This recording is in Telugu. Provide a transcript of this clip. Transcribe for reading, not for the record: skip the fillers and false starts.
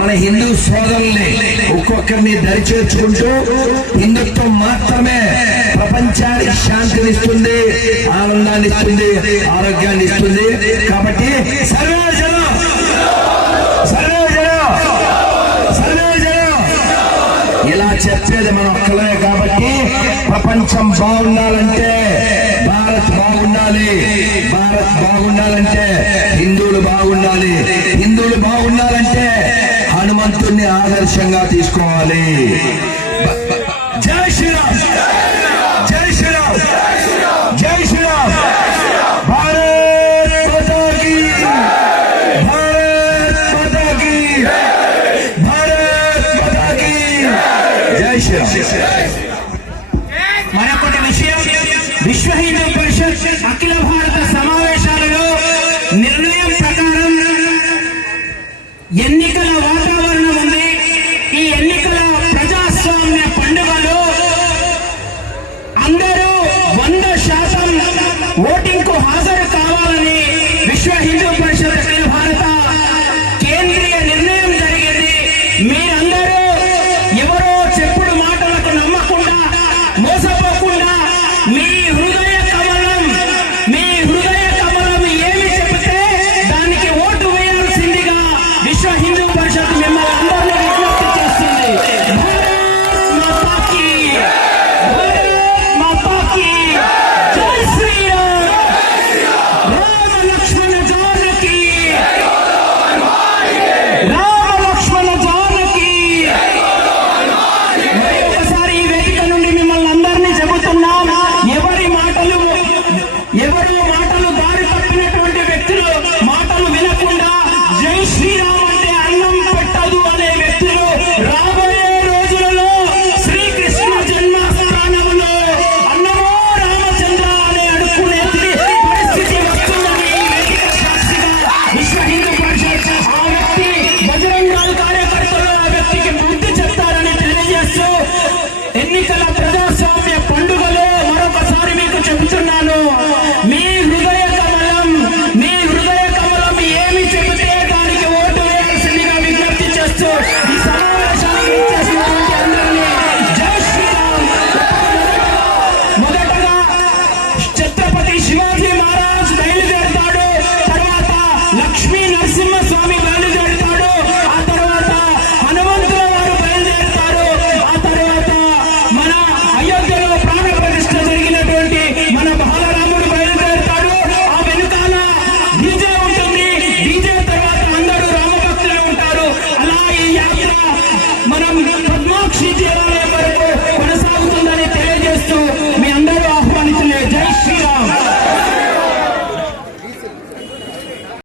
మన హిందూ సోదరుల్ని ఒక్కొక్కరిని దరి చేర్చుకుంటూ హిందుత్వం మాత్రమే ప్రపంచానికి శాంతినిస్తుంది, ఆనందాన్ని ఇస్తుంది, ఆరోగ్యాన్ని ఇస్తుంది. కాబట్టి సర్వే జన సర్వే జన సర్వే జన ఇలా చెప్పేది మన ఒక్కలే. కాబట్టి ప్రపంచం బాగుండాలంటే భారత్ బాగుండాలి, భారత్ బాగుండాలంటే హిందువులు బాగుండాలి, హిందువులు బాగుండాలంటే హనుమంతుడిని ఆదర్శంగా తీసుకోవాలి. జై శ్రీరామ్, జై శ్రీరామ్, జై శ్రీరామ్. భారత్ మాతా కీ, భారత్ మాతా కీ, భారత్ మాతా కీ. జై శ్రీరామ్. మరొకటి విషయం, విశ్వ హిందూ పరిషత్ అఖిల భారత సమావేశాలలో నిర్ణయం ప్రకారం ఎన్నికల